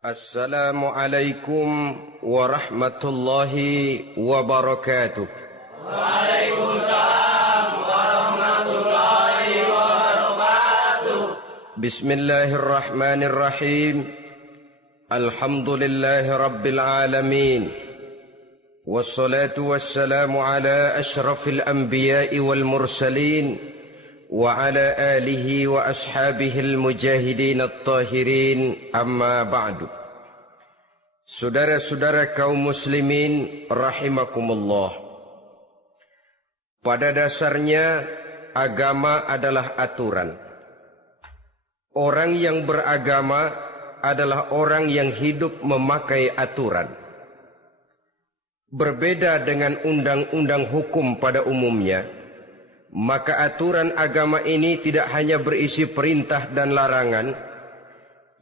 Assalamualaikum warahmatullahi wabarakatuh. Waalaikumsalam warahmatullahi wabarakatuh. Bismillahirrahmanirrahim. Alhamdulillahi rabbil alamin. Wassalatu wassalamu ala ashrafil anbiya'i wal mursalin wa ala alihi wa ashabihil mujahidin at-tahirin, amma ba'du. Saudara-saudara kaum muslimin rahimakumullah. Pada dasarnya agama adalah aturan. Orang yang beragama adalah orang yang hidup memakai aturan. Berbeda dengan undang-undang hukum pada umumnya, maka aturan agama ini tidak hanya berisi perintah dan larangan.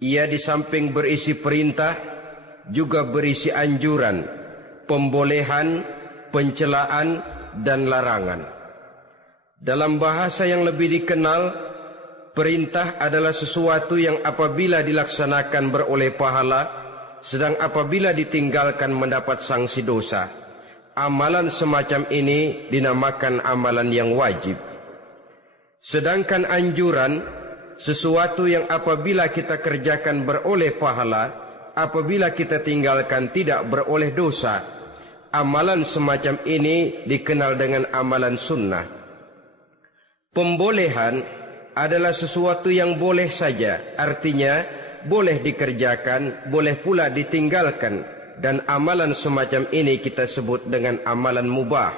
Ia di samping berisi perintah juga berisi anjuran, pembolehan, pencelaan, dan larangan. Dalam bahasa yang lebih dikenal, perintah adalah sesuatu yang apabila dilaksanakan beroleh pahala, sedang apabila ditinggalkan mendapat sanksi dosa. Amalan semacam ini dinamakan amalan yang wajib. Sedangkan anjuran, sesuatu yang apabila kita kerjakan beroleh pahala, apabila kita tinggalkan tidak beroleh dosa. Amalan semacam ini dikenal dengan amalan sunnah. Pembolehan adalah sesuatu yang boleh saja, artinya boleh dikerjakan, boleh pula ditinggalkan. Dan amalan semacam ini kita sebut dengan amalan mubah.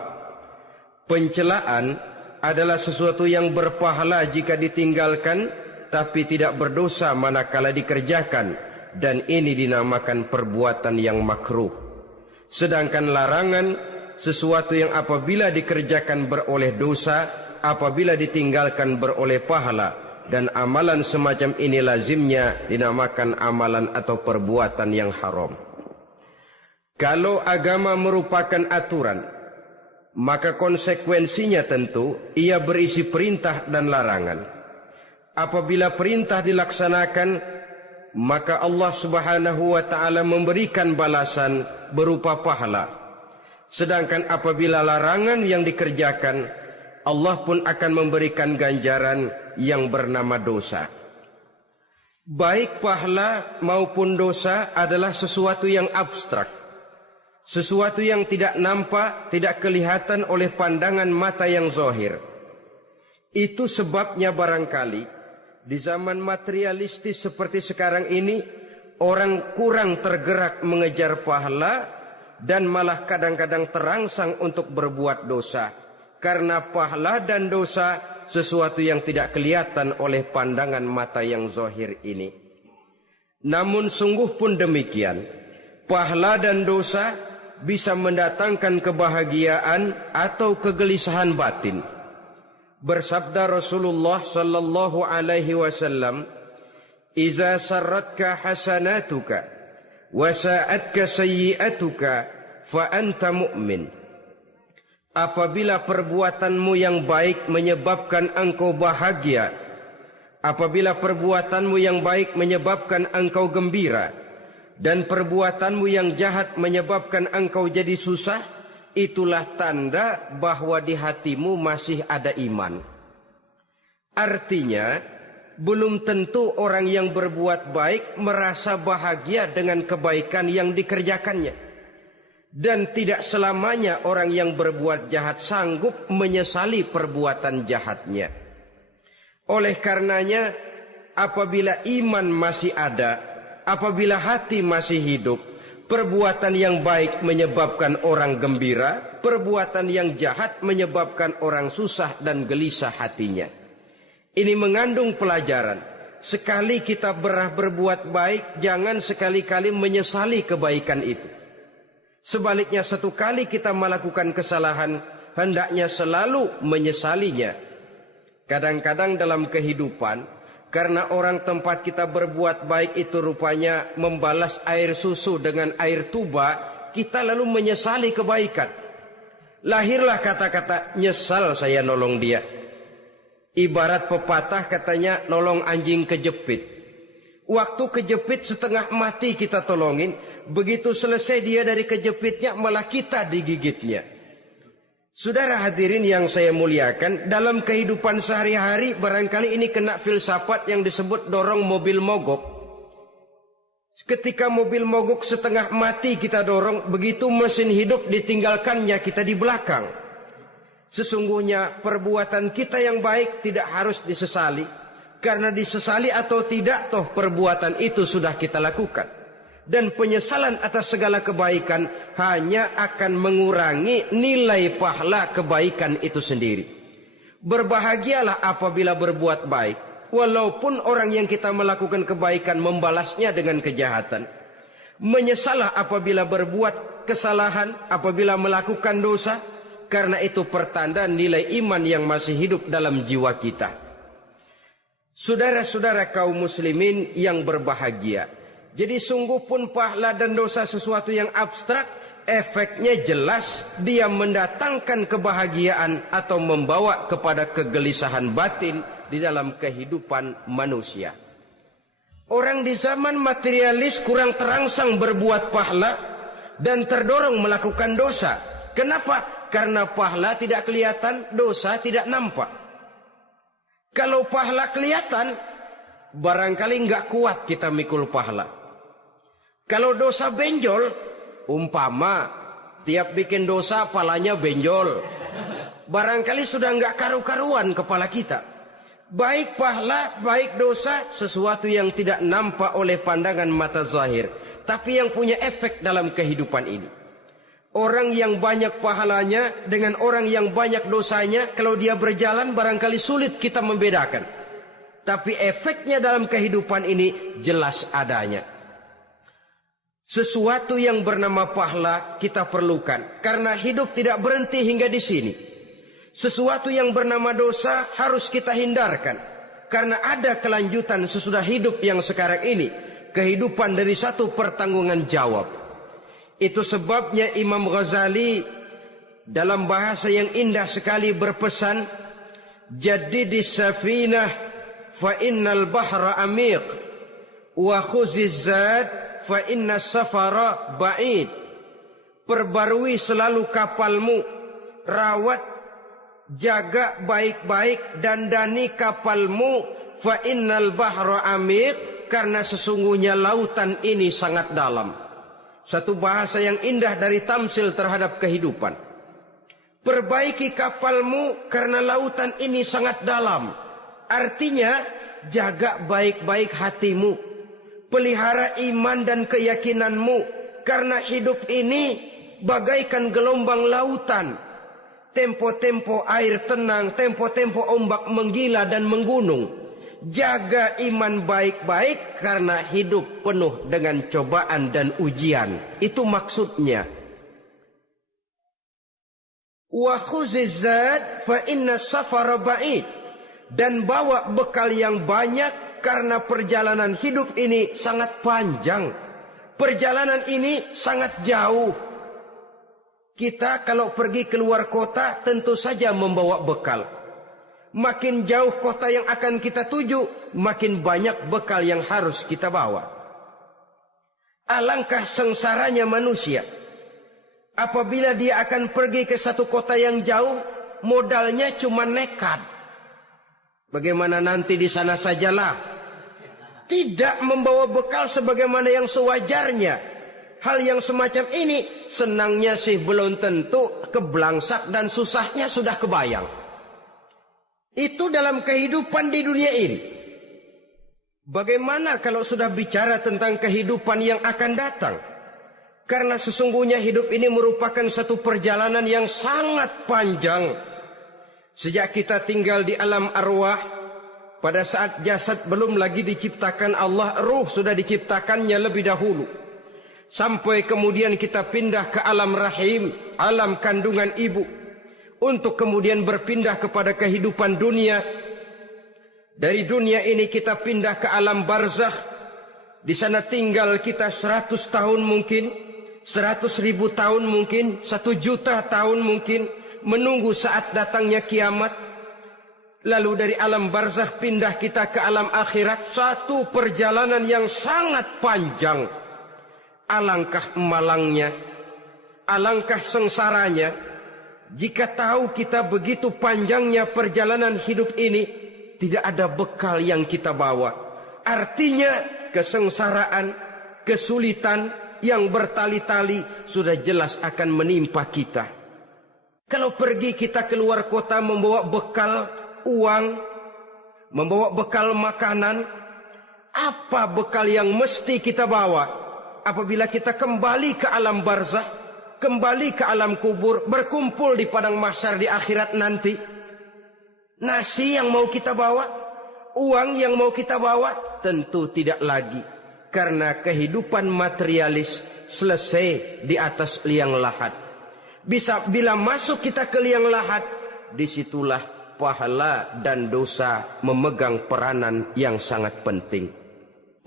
Pencelaan adalah sesuatu yang berpahala jika ditinggalkan, tapi tidak berdosa manakala dikerjakan, dan ini dinamakan perbuatan yang makruh. Sedangkan larangan, sesuatu yang apabila dikerjakan beroleh dosa, apabila ditinggalkan beroleh pahala, dan amalan semacam ini lazimnya dinamakan amalan atau perbuatan yang haram. Kalau agama merupakan aturan, maka konsekuensinya tentu ia berisi perintah dan larangan. Apabila perintah dilaksanakan, maka Allah Subhanahu wa ta'ala memberikan balasan berupa pahala. Sedangkan apabila larangan yang dikerjakan, Allah pun akan memberikan ganjaran yang bernama dosa. Baik pahala maupun dosa adalah sesuatu yang abstrak. Sesuatu yang tidak nampak, tidak kelihatan oleh pandangan mata yang zahir. Itu sebabnya barangkali di zaman materialistis seperti sekarang ini, orang kurang tergerak mengejar pahala dan malah kadang-kadang terangsang untuk berbuat dosa. Karena pahala dan dosa sesuatu yang tidak kelihatan oleh pandangan mata yang zahir ini. Namun sungguh pun demikian, pahala dan dosa bisa mendatangkan kebahagiaan atau kegelisahan batin. Bersabda Rasulullah sallallahu alaihi wasallam, "Iza sarratka hasanatuka wa sa'atka sayyi'atuka fa anta mu'min." Apabila perbuatanmu yang baik menyebabkan engkau bahagia, apabila perbuatanmu yang baik menyebabkan engkau gembira, dan perbuatanmu yang jahat menyebabkan engkau jadi susah, itulah tanda bahwa di hatimu masih ada iman. Artinya, belum tentu orang yang berbuat baik merasa bahagia dengan kebaikan yang dikerjakannya. Dan tidak selamanya orang yang berbuat jahat sanggup menyesali perbuatan jahatnya. Oleh karenanya, apabila iman masih ada, apabila hati masih hidup, perbuatan yang baik menyebabkan orang gembira, perbuatan yang jahat menyebabkan orang susah dan gelisah hatinya. Ini mengandung pelajaran. Sekali kita berbuat baik, jangan sekali-kali menyesali kebaikan itu. Sebaliknya, satu kali kita melakukan kesalahan, hendaknya selalu menyesalinya. Kadang-kadang dalam kehidupan, karena orang tempat kita berbuat baik itu rupanya membalas air susu dengan air tuba, kita lalu menyesali kebaikan. Lahirlah kata-kata, nyesal saya nolong dia. Ibarat pepatah katanya, nolong anjing kejepit. Waktu kejepit setengah mati kita tolongin. Begitu selesai dia dari kejepitnya, malah kita digigitnya. Saudara hadirin yang saya muliakan, dalam kehidupan sehari-hari barangkali ini kena filsafat yang disebut dorong mobil mogok. Ketika mobil mogok setengah mati kita dorong, begitu mesin hidup ditinggalkannya kita di belakang. Sesungguhnya perbuatan kita yang baik tidak harus disesali. Karena disesali atau tidak, toh perbuatan itu sudah kita lakukan. Dan penyesalan atas segala kebaikan hanya akan mengurangi nilai pahala kebaikan itu sendiri. Berbahagialah apabila berbuat baik. Walaupun orang yang kita melakukan kebaikan membalasnya dengan kejahatan. Menyesalah apabila berbuat kesalahan, apabila melakukan dosa. Karena itu pertanda nilai iman yang masih hidup dalam jiwa kita. Saudara-saudara kaum muslimin yang berbahagia. Jadi sungguh pun pahala dan dosa sesuatu yang abstrak. Efeknya jelas, dia mendatangkan kebahagiaan atau membawa kepada kegelisahan batin di dalam kehidupan manusia. Orang di zaman materialis kurang terangsang berbuat pahala dan terdorong melakukan dosa. Kenapa? Karena pahala tidak kelihatan, dosa tidak nampak. Kalau pahala kelihatan, barangkali nggak kuat kita mikul pahala. Kalau dosa benjol, umpama tiap bikin dosa palanya benjol, barangkali sudah nggak karu-karuan kepala kita. Baik pahala, baik dosa, sesuatu yang tidak nampak oleh pandangan mata zahir, tapi yang punya efek dalam kehidupan ini. Orang yang banyak pahalanya dengan orang yang banyak dosanya, kalau dia berjalan barangkali sulit kita membedakan. Tapi efeknya dalam kehidupan ini jelas adanya. Sesuatu yang bernama pahala kita perlukan, karena hidup tidak berhenti hingga di sini. Sesuatu yang bernama dosa harus kita hindarkan, karena ada kelanjutan sesudah hidup yang sekarang ini, kehidupan dari satu pertanggungan jawab. Itu sebabnya Imam Ghazali dalam bahasa yang indah sekali berpesan, "Jaddidis safinah fa innal bahra amiq wa khuziz zad fa innas safara ba'id." Perbarui selalu kapalmu, rawat, jaga baik-baik, dandani kapalmu, fa innal bahra amiq, karena sesungguhnya lautan ini sangat dalam. Satu bahasa yang indah dari tamsil terhadap kehidupan. Perbaiki kapalmu karena lautan ini sangat dalam. Artinya jaga baik-baik hatimu, pelihara iman dan keyakinanmu, karena hidup ini bagaikan gelombang lautan. Tempo-tempo air tenang, tempo-tempo ombak menggila dan menggunung. Jaga iman baik-baik karena hidup penuh dengan cobaan dan ujian. Itu maksudnya. Wa khuziz zad fa inna safara ba'id. Dan bawa bekal yang banyak karena perjalanan hidup ini sangat panjang. Perjalanan ini sangat jauh. Kita kalau pergi keluar kota tentu saja membawa bekal. Makin jauh kota yang akan kita tuju, makin banyak bekal yang harus kita bawa. Alangkah sengsaranya manusia apabila dia akan pergi ke satu kota yang jauh, modalnya cuma nekat. Bagaimana nanti di sana sajalah. Tidak membawa bekal sebagaimana yang sewajarnya. Hal yang semacam ini senangnya sih belum tentu, keblangsak dan susahnya sudah kebayang. Itu dalam kehidupan di dunia ini. Bagaimana kalau sudah bicara tentang kehidupan yang akan datang? Karena sesungguhnya hidup ini merupakan satu perjalanan yang sangat panjang. Sejak kita tinggal di alam arwah, pada saat jasad belum lagi diciptakan Allah, ruh sudah diciptakannya lebih dahulu. Sampai kemudian kita pindah ke alam rahim, alam kandungan ibu. Untuk kemudian berpindah kepada kehidupan dunia. Dari dunia ini kita pindah ke alam barzakh. Di sana tinggal kita 100 tahun mungkin, 100.000 tahun mungkin, 1 juta tahun mungkin, menunggu saat datangnya kiamat. Lalu dari alam barzakh pindah kita ke alam akhirat. Satu perjalanan yang sangat panjang. Alangkah malangnya, alangkah sengsaranya jika tahu kita begitu panjangnya perjalanan hidup ini, tidak ada bekal yang kita bawa. Artinya kesengsaraan, kesulitan yang bertali-tali sudah jelas akan menimpa kita. Kalau pergi kita keluar kota membawa bekal uang, membawa bekal makanan, apa bekal yang mesti kita bawa? Apabila kita kembali ke alam barzakh, kembali ke alam kubur, berkumpul di padang mahsyar di akhirat nanti, nasi yang mau kita bawa, uang yang mau kita bawa, tentu tidak lagi. Karena kehidupan materialis selesai di atas liang lahat. Bila masuk kita ke liang lahat, disitulah pahala dan dosa memegang peranan yang sangat penting.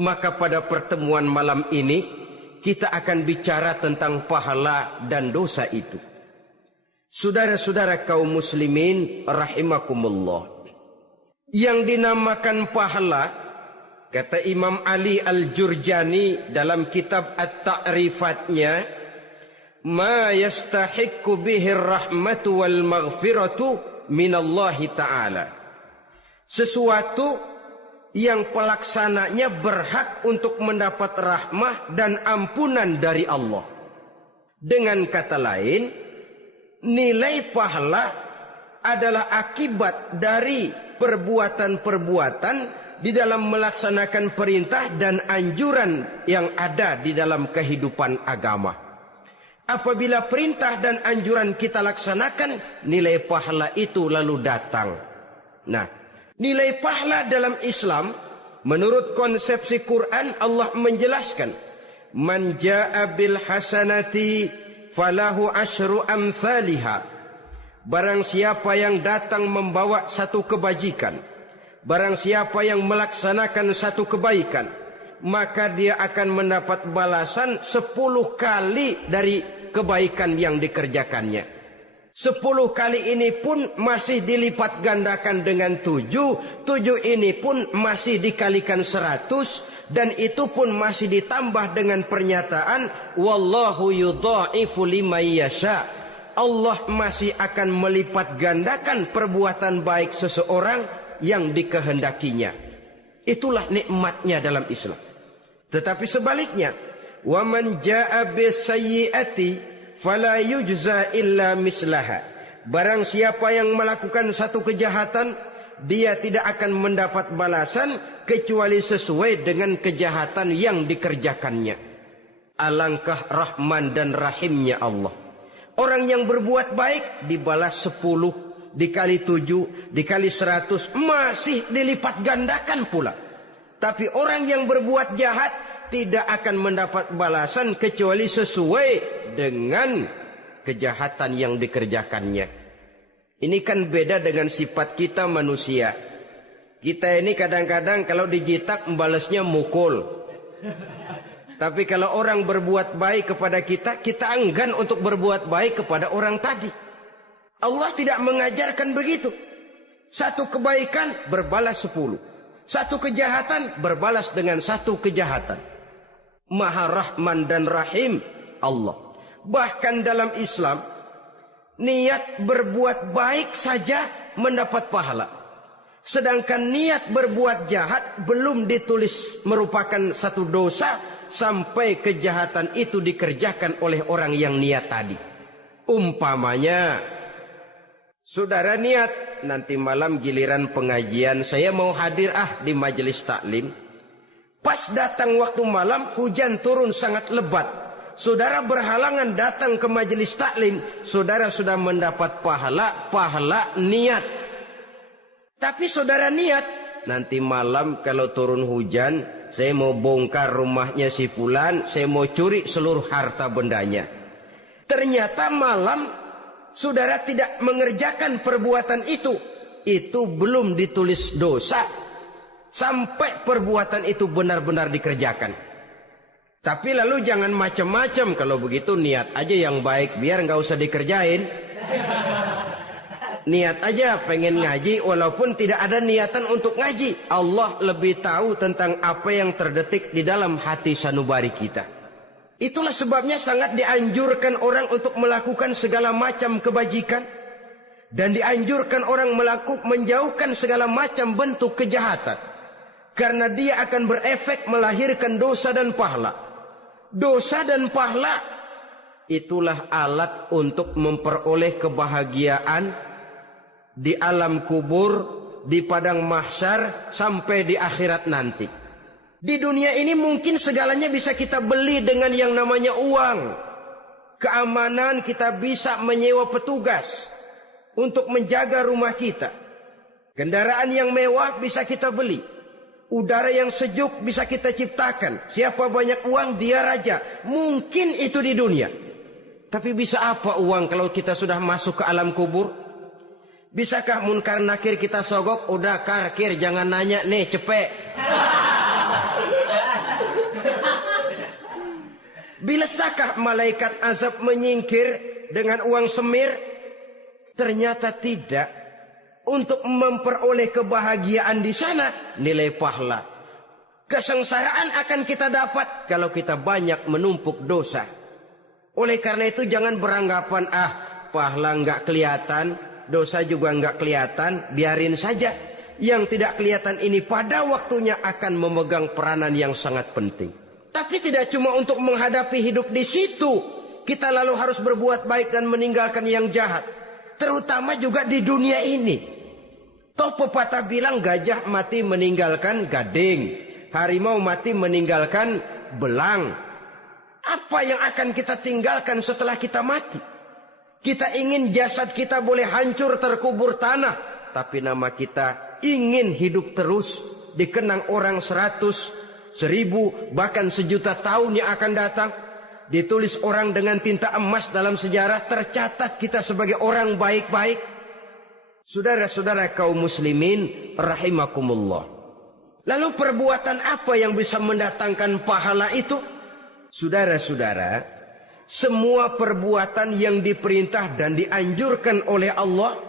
Maka pada pertemuan malam ini kita akan bicara tentang pahala dan dosa itu. Saudara-saudara kaum muslimin rahimakumullah, yang dinamakan pahala, kata Imam Ali Al-Jurjani dalam kitab At-Ta'rifatnya, ma yastahiqqu bihi ar-rahmatu wal maghfiratu minallahi ta'ala. Sesuatu yang pelaksananya berhak untuk mendapat rahmah dan ampunan dari Allah. Dengan kata lain, nilai pahala adalah akibat dari perbuatan-perbuatan di dalam melaksanakan perintah dan anjuran yang ada di dalam kehidupan agama. Apabila perintah dan anjuran kita laksanakan, nilai pahala itu lalu datang. Nah, nilai pahala dalam Islam, menurut konsepsi Quran, Allah menjelaskan, man jaa bil hasanati falahu asyru amsalihha. Barang siapa yang datang membawa satu kebajikan, barang siapa yang melaksanakan satu kebaikan, maka dia akan mendapat balasan 10 kali dari kebaikan yang dikerjakannya. 10 kali ini pun masih dilipat gandakan dengan 7 ini pun masih dikalikan 100, dan itu pun masih ditambah dengan pernyataan wallahu yudha'ifu liman yasha. Allah masih akan melipat gandakan perbuatan baik seseorang yang dikehendakinya. Itulah nikmatnya dalam Islam. Tetapi sebaliknya, wa man jaa bisayyi'ati fala yujza illa mislaha. Barang siapa yang melakukan satu kejahatan, dia tidak akan mendapat balasan kecuali sesuai dengan kejahatan yang dikerjakannya. Alangkah rahman dan rahimnya Allah. Orang yang berbuat baik dibalas 10, dikali 7, dikali 100, masih dilipat gandakan pula. Tapi orang yang berbuat jahat tidak akan mendapat balasan kecuali sesuai dengan kejahatan yang dikerjakannya. Ini kan beda dengan sifat kita manusia. Kita ini kadang-kadang kalau dijitak membalasnya mukul. Tapi kalau orang berbuat baik kepada kita, kita enggan untuk berbuat baik kepada orang tadi. Allah tidak mengajarkan begitu. Satu kebaikan berbalas 10. Satu kejahatan berbalas dengan satu kejahatan. Maha Rahman dan Rahim Allah. Bahkan dalam Islam, niat berbuat baik saja mendapat pahala. Sedangkan niat berbuat jahat belum ditulis merupakan satu dosa sampai kejahatan itu dikerjakan oleh orang yang niat tadi. Umpamanya, saudara niat nanti malam giliran pengajian saya mau hadir di majelis taklim. Pas datang waktu malam hujan turun sangat lebat. Saudara berhalangan datang ke majelis taklim, saudara sudah mendapat pahala niat. Tapi saudara niat nanti malam kalau turun hujan, saya mau bongkar rumahnya si fulan, saya mau curi seluruh harta bendanya. Ternyata malam saudara tidak mengerjakan perbuatan itu belum ditulis dosa sampai perbuatan itu benar-benar dikerjakan. Tapi lalu jangan macam-macam, kalau begitu niat aja yang baik biar nggak usah dikerjain. Niat aja pengen ngaji walaupun tidak ada niatan untuk ngaji. Allah lebih tahu tentang apa yang terdetik di dalam hati sanubari kita. Itulah sebabnya sangat dianjurkan orang untuk melakukan segala macam kebajikan. Dan dianjurkan orang menjauhkan segala macam bentuk kejahatan. Karena dia akan berefek melahirkan dosa dan pahala. Dosa dan pahala itulah alat untuk memperoleh kebahagiaan di alam kubur, di padang mahsyar, sampai di akhirat nanti. Di dunia ini mungkin segalanya bisa kita beli dengan yang namanya uang. Keamanan kita bisa menyewa petugas untuk menjaga rumah kita. Kendaraan yang mewah bisa kita beli. Udara yang sejuk bisa kita ciptakan. Siapa banyak uang dia raja. Mungkin itu di dunia. Tapi bisa apa uang kalau kita sudah masuk ke alam kubur? Bisakah munkar nakir kita sogok? Udah karkir jangan nanya nih cepet. Bisakah malaikat azab menyingkir dengan uang semir? Ternyata tidak. Untuk memperoleh kebahagiaan di sana, nilai pahala. Kesengsaraan akan kita dapat kalau kita banyak menumpuk dosa. Oleh karena itu jangan beranggapan, pahala nggak kelihatan, dosa juga nggak kelihatan, biarin saja. Yang tidak kelihatan ini pada waktunya akan memegang peranan yang sangat penting. Tapi tidak cuma untuk menghadapi hidup di situ, kita lalu harus berbuat baik dan meninggalkan yang jahat. Terutama juga di dunia ini. Toh pepatah bilang gajah mati meninggalkan gading, harimau mati meninggalkan belang. Apa yang akan kita tinggalkan setelah kita mati? Kita ingin jasad kita boleh hancur terkubur tanah, tapi nama kita ingin hidup terus, dikenang orang 100, 1000, bahkan 1.000.000 tahun yang akan datang. Ditulis orang dengan tinta emas dalam sejarah, tercatat kita sebagai orang baik-baik. Saudara-saudara kaum muslimin rahimakumullah. Lalu perbuatan apa yang bisa mendatangkan pahala itu? Saudara-saudara, semua perbuatan yang diperintah dan dianjurkan oleh Allah,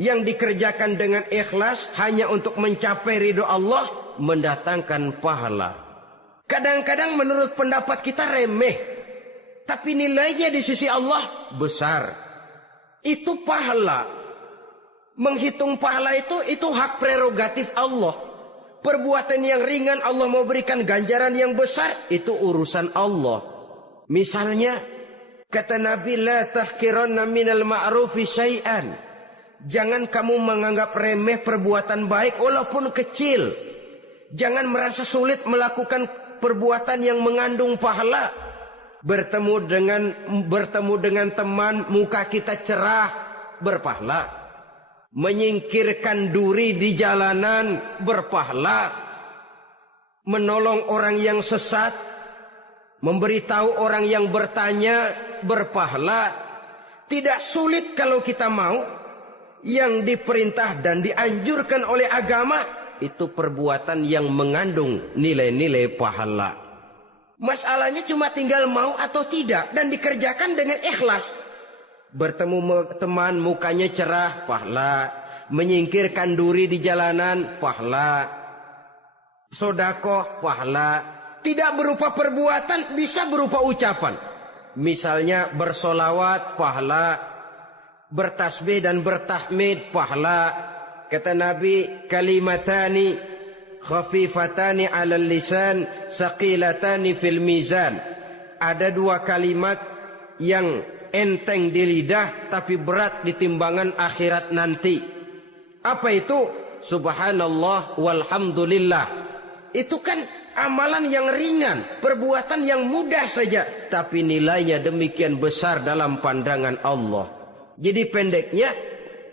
yang dikerjakan dengan ikhlas hanya untuk mencapai ridho Allah, mendatangkan pahala. Kadang-kadang menurut pendapat kita remeh, tapi nilainya di sisi Allah besar. Itu pahala. Menghitung pahala itu hak prerogatif Allah. Perbuatan yang ringan Allah mau berikan ganjaran yang besar, itu urusan Allah. Misalnya, kata Nabi, la tahkiranna minal ma'rufi syai'an. Jangan kamu menganggap remeh perbuatan baik walaupun kecil. Jangan merasa sulit melakukan perbuatan yang mengandung pahala. Bertemu dengan teman, muka kita cerah, berpahala. Menyingkirkan duri di jalanan, berpahala. Menolong orang yang sesat, memberitahu orang yang bertanya, berpahala. Tidak sulit kalau kita mau. Yang diperintah dan dianjurkan oleh agama, itu perbuatan yang mengandung nilai-nilai pahala. Masalahnya cuma tinggal mau atau tidak, dan dikerjakan dengan ikhlas. Bertemu teman mukanya cerah, pahala. Menyingkirkan duri di jalanan, pahala. Sodakoh, pahala. Tidak berupa perbuatan, bisa berupa ucapan. Misalnya bersolawat, pahala. Bertasbih dan bertahmid, pahala. Kata Nabi, kalimatani khafifatani 'alal lisan, saqilatani fil mizan. Ada 2 kalimat yang enteng di lidah tapi berat di timbangan akhirat nanti. Apa itu? Subhanallah walhamdulillah. Itu kan amalan yang ringan, perbuatan yang mudah saja, tapi nilainya demikian besar dalam pandangan Allah. Jadi pendeknya,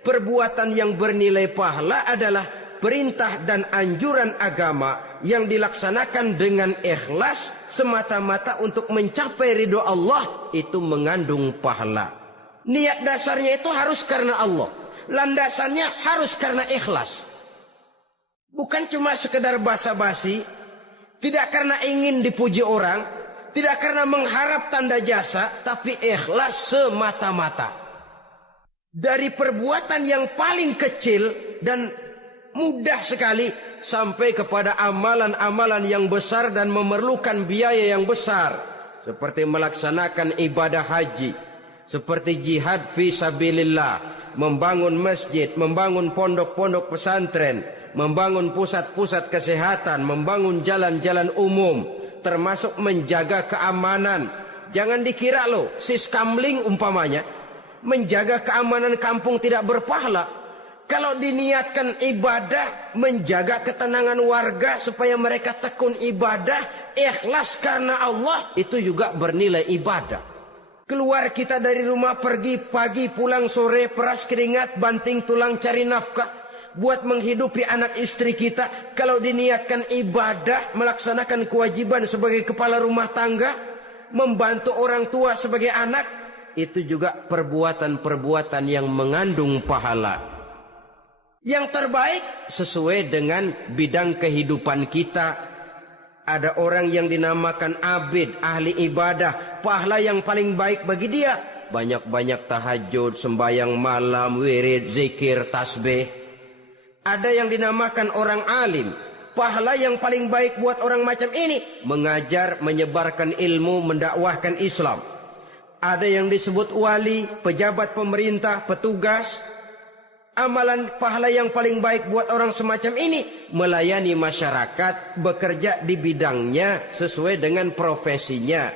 perbuatan yang bernilai pahala adalah perintah dan anjuran agama yang dilaksanakan dengan ikhlas semata-mata untuk mencapai ridho Allah, itu mengandung pahala. Niat dasarnya itu harus karena Allah. Landasannya harus karena ikhlas. Bukan cuma sekedar basa-basi, tidak karena ingin dipuji orang, tidak karena mengharap tanda jasa, tapi ikhlas semata-mata. Dari perbuatan yang paling kecil dan mudah sekali sampai kepada amalan-amalan yang besar dan memerlukan biaya yang besar, seperti melaksanakan ibadah haji, seperti jihad fi sabilillah, membangun masjid, membangun pondok-pondok pesantren, membangun pusat-pusat kesehatan, membangun jalan-jalan umum, termasuk menjaga keamanan. Jangan dikira loh, siskamling umpamanya, menjaga keamanan kampung tidak berpahala. Kalau diniatkan ibadah, menjaga ketenangan warga supaya mereka tekun ibadah, ikhlas karena Allah, itu juga bernilai ibadah. Keluar kita dari rumah, pergi pagi, pulang sore, peras keringat, banting tulang cari nafkah buat menghidupi anak istri kita. Kalau diniatkan ibadah, melaksanakan kewajiban sebagai kepala rumah tangga, membantu orang tua sebagai anak, itu juga perbuatan-perbuatan yang mengandung pahala. Yang terbaik sesuai dengan bidang kehidupan kita. Ada orang yang dinamakan abid, ahli ibadah, pahala yang paling baik bagi dia banyak-banyak tahajud, sembahyang malam, wirid, zikir, tasbih. Ada yang dinamakan orang alim, pahala yang paling baik buat orang macam ini mengajar, menyebarkan ilmu, mendakwahkan Islam. Ada yang disebut wali, pejabat pemerintah, petugas. Amalan pahala yang paling baik buat orang semacam ini melayani masyarakat, bekerja di bidangnya sesuai dengan profesinya.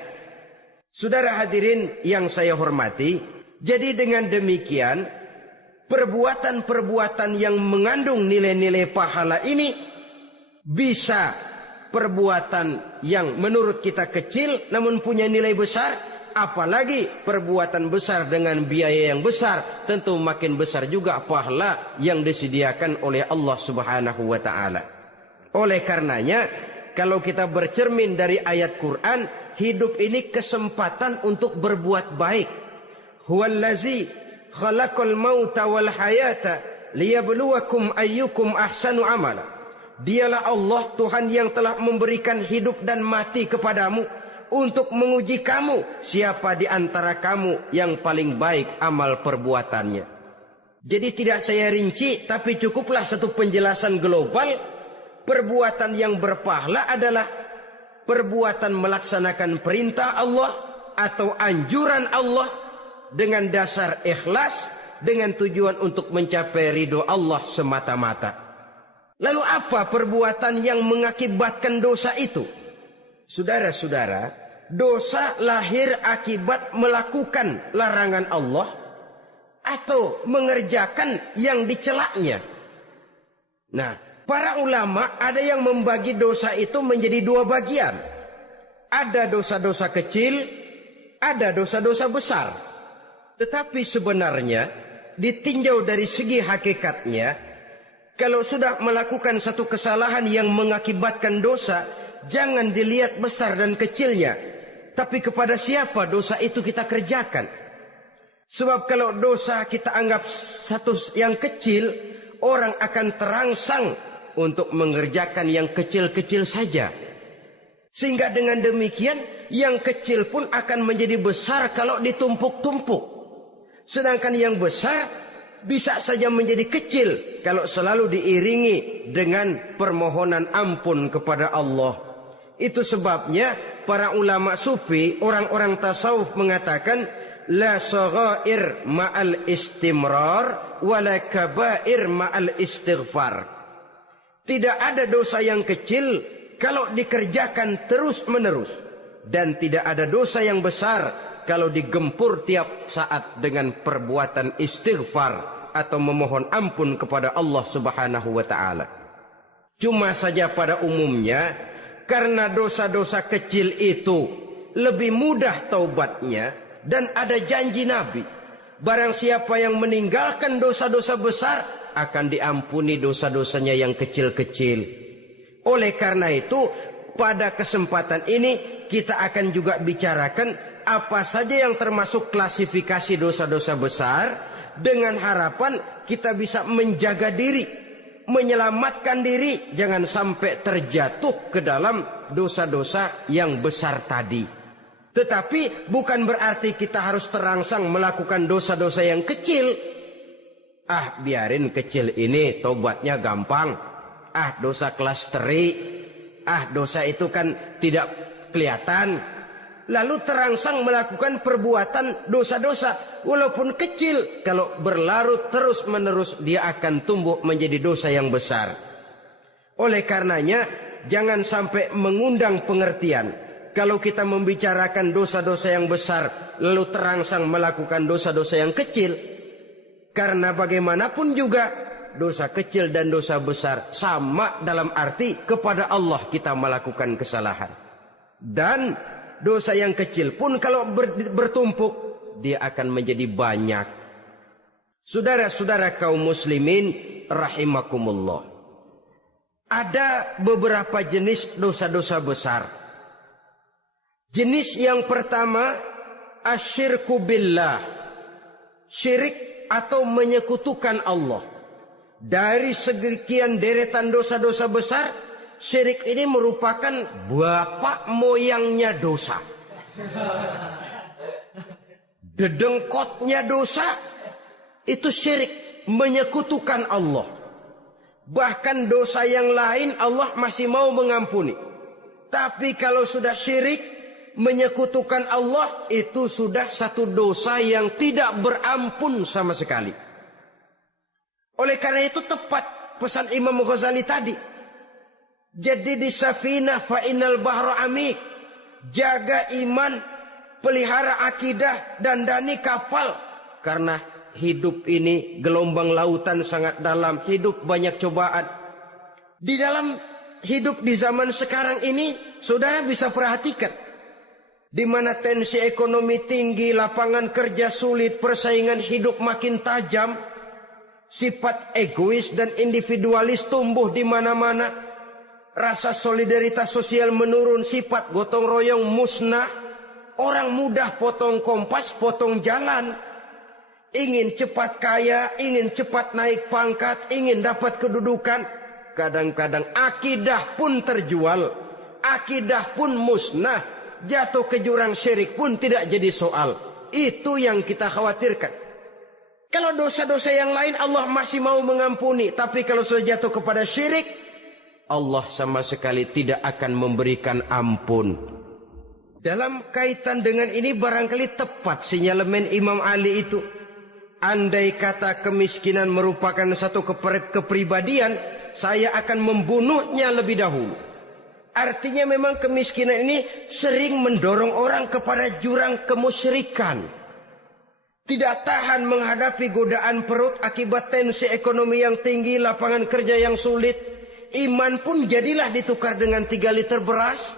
Saudara hadirin yang saya hormati, jadi dengan demikian perbuatan-perbuatan yang mengandung nilai-nilai pahala ini bisa perbuatan yang menurut kita kecil namun punya nilai besar. Apalagi perbuatan besar dengan biaya yang besar, tentu makin besar juga pahala yang disediakan oleh Allah Subhanahu wa ta'ala. Oleh karenanya, kalau kita bercermin dari ayat Quran, hidup ini kesempatan untuk berbuat baik. Huwallazi khalaqal mauta wal hayata liyabluwakum ayyukum ahsanu amala. Dialah Allah, Tuhan yang telah memberikan hidup dan mati kepadamu untuk menguji kamu, siapa di antara kamu yang paling baik amal perbuatannya. Jadi tidak saya rinci, tapi cukuplah satu penjelasan global. Perbuatan yang berpahala adalah perbuatan melaksanakan perintah Allah atau anjuran Allah dengan dasar ikhlas, dengan tujuan untuk mencapai ridho Allah semata-mata. Lalu apa perbuatan yang mengakibatkan dosa itu? Saudara-saudara, dosa lahir akibat melakukan larangan Allah atau mengerjakan yang dicelaknya. Nah, para ulama ada yang membagi dosa itu menjadi dua bagian. Ada dosa-dosa kecil, ada dosa-dosa besar. Tetapi sebenarnya ditinjau dari segi hakikatnya, kalau sudah melakukan satu kesalahan yang mengakibatkan dosa, jangan dilihat besar dan kecilnya, tapi kepada siapa dosa itu kita kerjakan. Sebab kalau dosa kita anggap satu yang kecil, orang akan terangsang untuk mengerjakan yang kecil-kecil saja. Sehingga dengan demikian, yang kecil pun akan menjadi besar kalau ditumpuk-tumpuk. Sedangkan yang besar bisa saja menjadi kecil kalau selalu diiringi dengan permohonan ampun kepada Allah. Itu sebabnya para ulama sufi, orang-orang tasawuf mengatakan la saghair ma'al istimrar wala kabair ma'al istighfar. Tidak ada dosa yang kecil kalau dikerjakan terus-menerus, dan tidak ada dosa yang besar kalau digempur tiap saat dengan perbuatan istighfar atau memohon ampun kepada Allah Subhanahu wa ta'ala. Cuma saja pada umumnya, karena dosa-dosa kecil itu lebih mudah taubatnya, dan ada janji Nabi, barang siapa yang meninggalkan dosa-dosa besar akan diampuni dosa-dosanya yang kecil-kecil. Oleh karena itu, pada kesempatan ini kita akan juga bicarakan apa saja yang termasuk klasifikasi dosa-dosa besar, dengan harapan kita bisa menjaga diri, menyelamatkan diri, jangan sampai terjatuh ke dalam dosa-dosa yang besar tadi. Tetapi bukan berarti kita harus terangsang melakukan dosa-dosa yang kecil. Ah, biarin kecil ini, tobatnya gampang. Ah, dosa kelas teri. Ah, dosa itu kan tidak kelihatan. Lalu terangsang melakukan perbuatan dosa-dosa. Walaupun kecil, kalau berlarut terus-menerus, dia akan tumbuh menjadi dosa yang besar. Oleh karenanya, jangan sampai mengundang pengertian. Kalau kita membicarakan dosa-dosa yang besar, lalu terangsang melakukan dosa-dosa yang kecil. Karena bagaimanapun juga, dosa kecil dan dosa besar sama dalam arti kepada Allah kita melakukan kesalahan. Dan dosa yang kecil pun kalau bertumpuk, dia akan menjadi banyak. Saudara-saudara kaum muslimin rahimakumullah. Ada beberapa jenis dosa-dosa besar. Jenis yang pertama, asyirku billah. Syirik atau menyekutukan Allah. Dari sekian deretan dosa-dosa besar, syirik ini merupakan bapak moyangnya dosa. Dedengkotnya dosa, itu syirik, menyekutukan Allah. Bahkan dosa yang lain Allah masih mau mengampuni. Tapi kalau sudah syirik, menyekutukan Allah, itu sudah satu dosa yang tidak berampun sama sekali. Oleh karena itu tepat pesan Imam Ghazali tadi. Jadi di safinah fa innal bahra amik. Jaga iman, pelihara akidah, dandani kapal. Karena hidup ini gelombang lautan sangat dalam, hidup banyak cobaan. Di dalam hidup di zaman sekarang ini, saudara bisa perhatikan. Di mana tensi ekonomi tinggi, lapangan kerja sulit, persaingan hidup makin tajam. Sifat egois dan individualis tumbuh di mana-mana. Rasa solidaritas sosial menurun, sifat gotong royong musnah. Orang mudah potong kompas, potong jalan. Ingin cepat kaya, ingin cepat naik pangkat, ingin dapat kedudukan. Kadang-kadang akidah pun terjual, akidah pun musnah. Jatuh ke jurang syirik pun tidak jadi soal. Itu yang kita khawatirkan. Kalau dosa-dosa yang lain Allah masih mau mengampuni. Tapi kalau sudah jatuh kepada syirik, Allah sama sekali tidak akan memberikan ampun. Dalam kaitan dengan ini barangkali tepat sinyalemen Imam Ali itu. Andai kata kemiskinan merupakan satu kepribadian, saya akan membunuhnya lebih dahulu. Artinya memang kemiskinan ini sering mendorong orang kepada jurang kemusyrikan. Tidak tahan menghadapi godaan perut akibat tensi ekonomi yang tinggi, lapangan kerja yang sulit. Iman pun jadilah ditukar dengan 3 liter beras.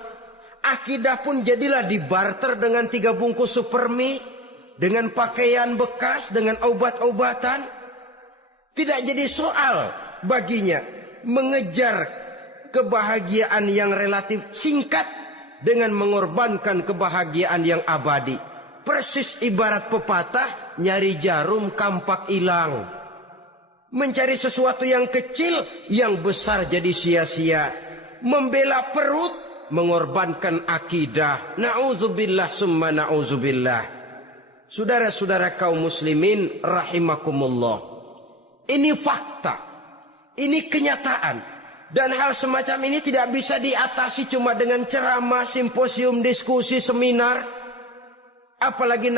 Akidah pun jadilah dibarter dengan 3 bungkus supermi. Dengan pakaian bekas, dengan obat-obatan. Tidak jadi soal baginya mengejar kebahagiaan yang relatif singkat dengan mengorbankan kebahagiaan yang abadi. Persis ibarat pepatah, nyari jarum kampak hilang. Mencari sesuatu yang kecil, yang besar jadi sia-sia. Membela perut, mengorbankan akidah. Na'udzubillah summa na'udzubillah. Saudara-saudara kaum muslimin rahimakumullah. Ini fakta. Ini kenyataan. Dan hal semacam ini tidak bisa diatasi cuma dengan ceramah, simposium, diskusi, seminar. Apalagi